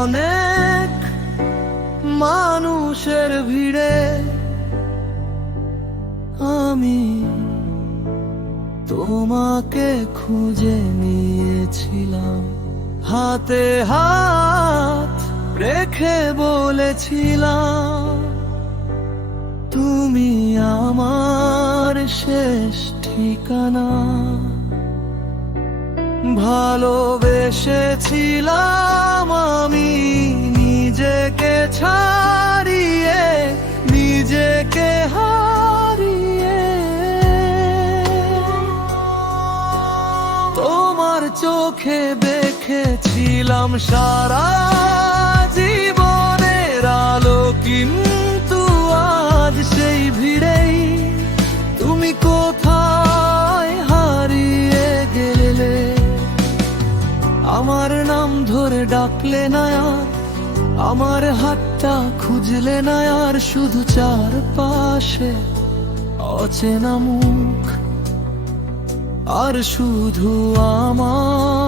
অনেক মানুষের ভিড়ে আমি তোমাকে খুঁজে নিয়েছিলাম। হাতে হাত রেখে বলেছিলাম, তুমি আমার শেষ ঠিকানা। ভালোবেসেছিলাম চোখে দেখেছিলাম সারা জীবনের আলো, কিন্তু আজ সেই ভিড়েই তুমি কোথায় হারিয়ে গেলে? আমার নাম ধরে ডাকলে না আর আমার হাতটা খুঁজলে না আর শুধু চার পাশে অচেনা মুখ, আর শুধু আমার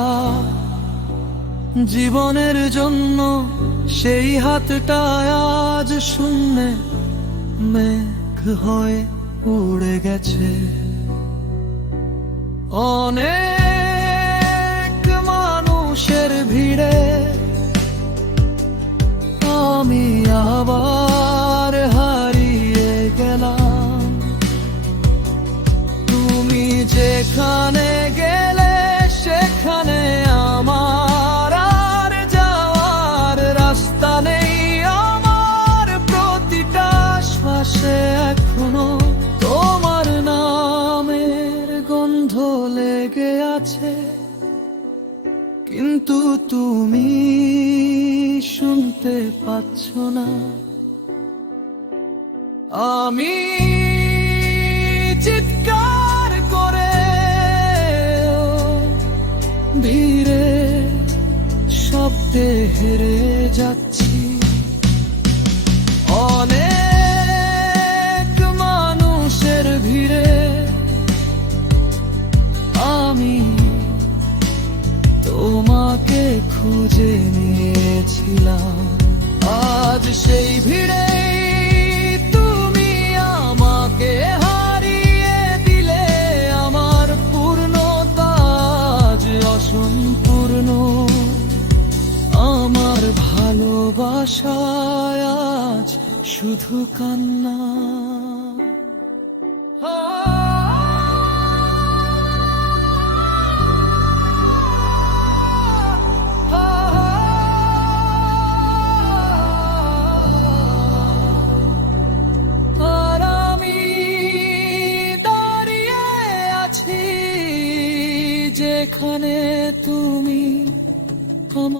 জীবনের জন্য সেই হাতটা আজ শূন্যে মেঘ হয়ে উড়ে গেছে। অনেক মানুষের ভিড়ে আমি আবার হারিয়ে গেলাম। তুমি যেখানে কিন্তু তুমি শুনতে পাচ্ছ না। আমি চিৎকার করে ভিড়ে শব্দে হেরে যাচ্ছি। খুঁজে নিয়েছিলাম। আজ সেই ভিড়ে তুমি আমাকে হারিয়ে দিলে। আমার পূর্ণতা আজ অসম্পূর্ণ। আমার ভালোবাসায় আজ শুধু কান্না। যেখানে তুমি